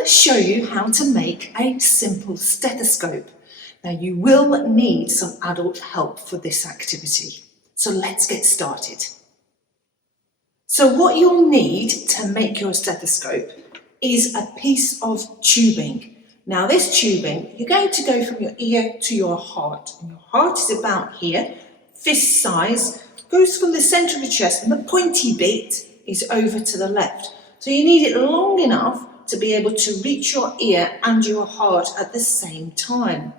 going to show you how to make a simple stethoscope. Now you will need some adult help for this activity. So let's get started. So what you'll need to make your stethoscope is a piece of tubing. Now this tubing, you're going to go from your ear to your heart. And your heart is about here, fist size, goes from the centre of the chest, and the pointy bit is over to the left. So you need it long enough to be able to reach your ear and your heart at the same time.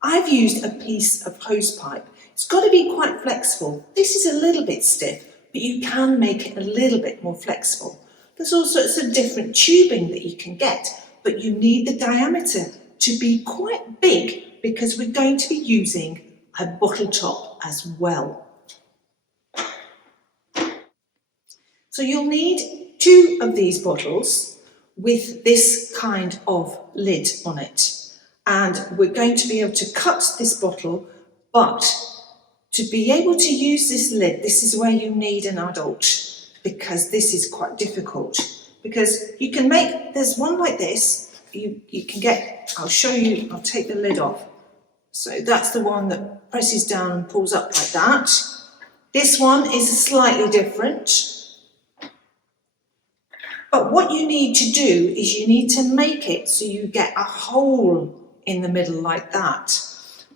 I've used a piece of hose pipe. It's got to be quite flexible. This is a little bit stiff, but you can make it a little bit more flexible. There's all sorts of different tubing that you can get, but you need the diameter to be quite big because we're going to be using a bottle top as well. So you'll need 2 of these bottles with this kind of lid on it. And we're going to be able to cut this bottle, but to be able to use this lid, this is where you need an adult, because this is quite difficult. Because you can make, there's one like this, you can get, I'll show you, I'll take the lid off. So that's the one that presses down and pulls up like that. This one is slightly different. But what you need to do is you need to make it so you get a hole in the middle like that.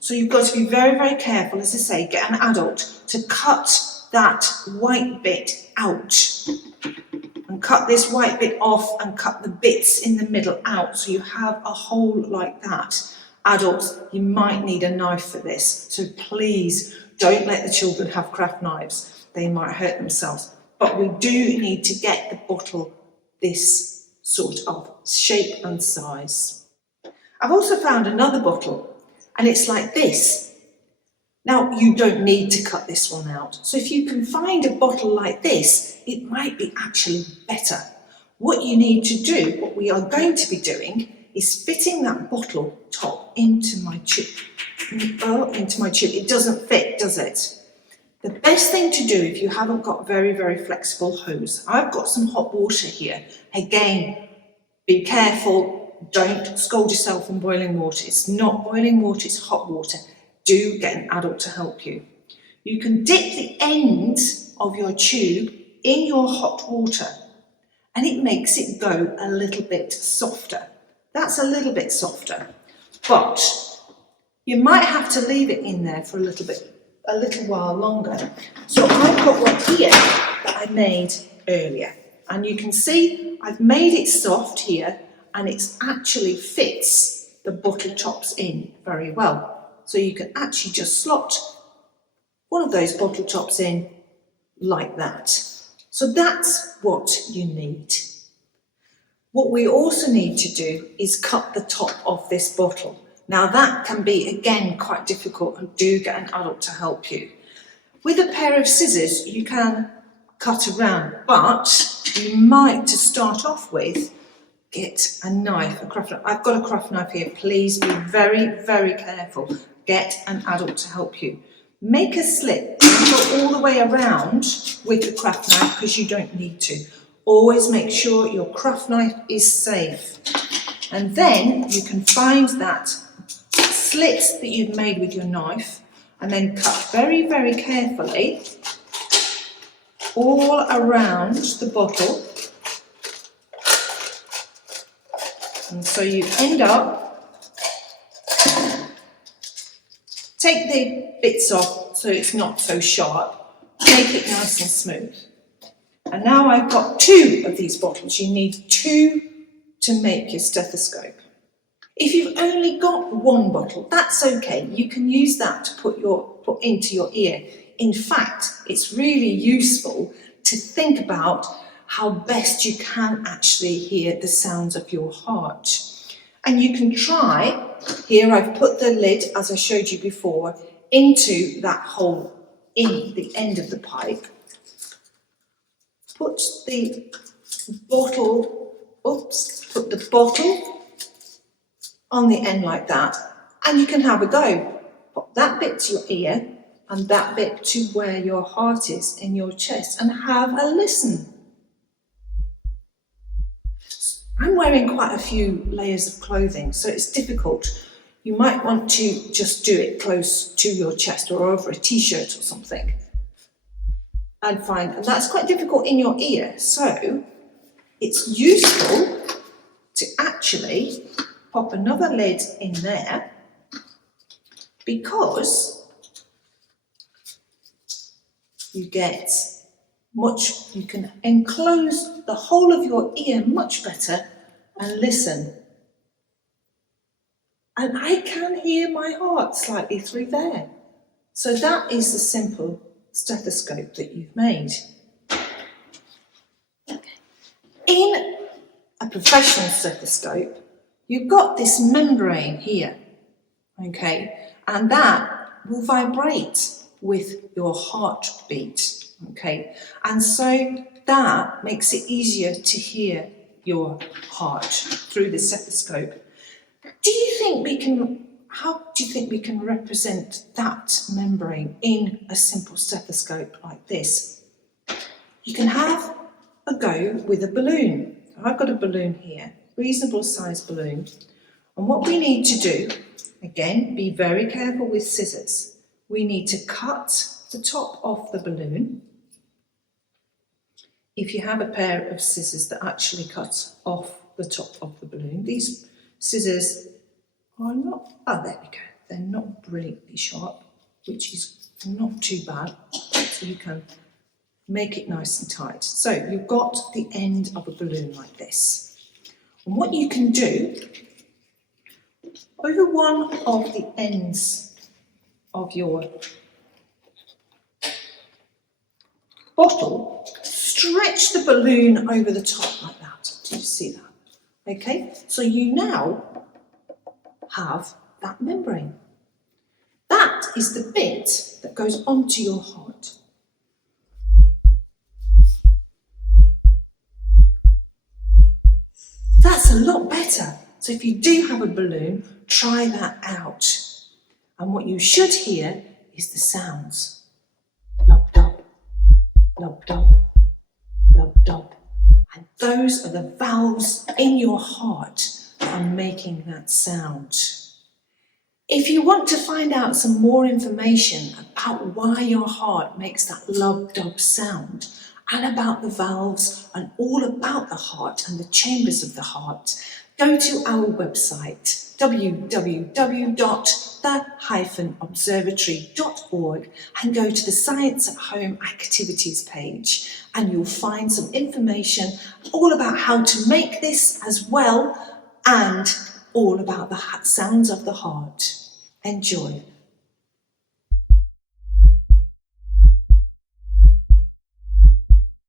So you've got to be very, very careful, as I say, get an adult to cut that white bit out. And cut this white bit off and cut the bits in the middle out so you have a hole like that. Adults, you might need a knife for this, so please don't let the children have craft knives. They might hurt themselves. But we do need to get the bottle this sort of shape and size. I've also found another bottle, and it's like this. Now, you don't need to cut this one out. So if you can find a bottle like this, it might be actually better. What you need to do, what we are going to be doing, is fitting that bottle top into my tube. It doesn't fit, does it? The best thing to do if you haven't got very, very flexible hose, I've got some hot water here. Again, be careful, don't scald yourself in boiling water. It's not boiling water, it's hot water. Do get an adult to help you. You can dip the end of your tube in your hot water and it makes it go a little bit softer. That's a little bit softer, but you might have to leave it in there for a little while longer. So I've got one here that I made earlier, and you can see I've made it soft here, and it actually fits the bottle tops in very well. So you can actually just slot one of those bottle tops in like that. So that's what you need. What we also need to do is cut the top of this bottle. Now that can be, again, quite difficult, and do get an adult to help you. With a pair of scissors, you can cut around, but you might, to start off with, get a knife, a craft knife. I've got a craft knife here. Please be very, very careful. Get an adult to help you. Make a slit. Don't go all the way around with the craft knife because you don't need to. Always make sure your craft knife is safe. And then you can find that slit that you've made with your knife and then cut very, very carefully all around the bottle. And so you end up, take the bits off so it's not so sharp, make it nice and smooth. And now I've got 2 of these bottles. You need 2 to make your stethoscope. If you've only got 1 bottle, that's okay. You can use that to put into your ear. In fact, it's really useful to think about how best you can actually hear the sounds of your heart. And you can try, here I've put the lid, as I showed you before, into that hole in the end of the pipe. Put the bottle on the end like that, and you can have a go. Pop that bit to your ear and that bit to where your heart is in your chest and have a listen. I'm wearing quite a few layers of clothing, so it's difficult. You might want to just do it close to your chest or over a t-shirt or something. And that's quite difficult in your ear. So it's useful to actually pop another lid in there, because you can enclose the whole of your ear much better and listen. And I can hear my heart slightly through there. So that is the simple stethoscope that you've made. In a professional stethoscope, you've got this membrane here, okay, and that will vibrate with your heartbeat, okay, and so that makes it easier to hear your heart through the stethoscope. How do you think we can represent that membrane in a simple stethoscope like this? You can have a go with a balloon. I've got a balloon here, reasonable size balloon. And what we need to do, again, be very careful with scissors. We need to cut the top off the balloon. If you have a pair of scissors that actually cut off the top of the balloon, these scissors are not, there we go, they're not brilliantly sharp, which is not too bad, so you can make it nice and tight. So you've got the end of a balloon like this. And what you can do, over one of the ends of your bottle, stretch the balloon over the top like that. Do you see that? Okay, so you now have that membrane. That is the bit that goes onto your heart. That's a lot better. So if you do have a balloon, try that out. And what you should hear is the sounds. Lub dub, lub dub, lub dub. And those are the valves in your heart that are making that sound. If you want to find out some more information about why your heart makes that lub dub sound, and about the valves and all about the heart and the chambers of the heart, go to our website www.the-observatory.org and go to the Science at Home activities page, and you'll find some information all about how to make this as well, and all about the sounds of the heart. Enjoy.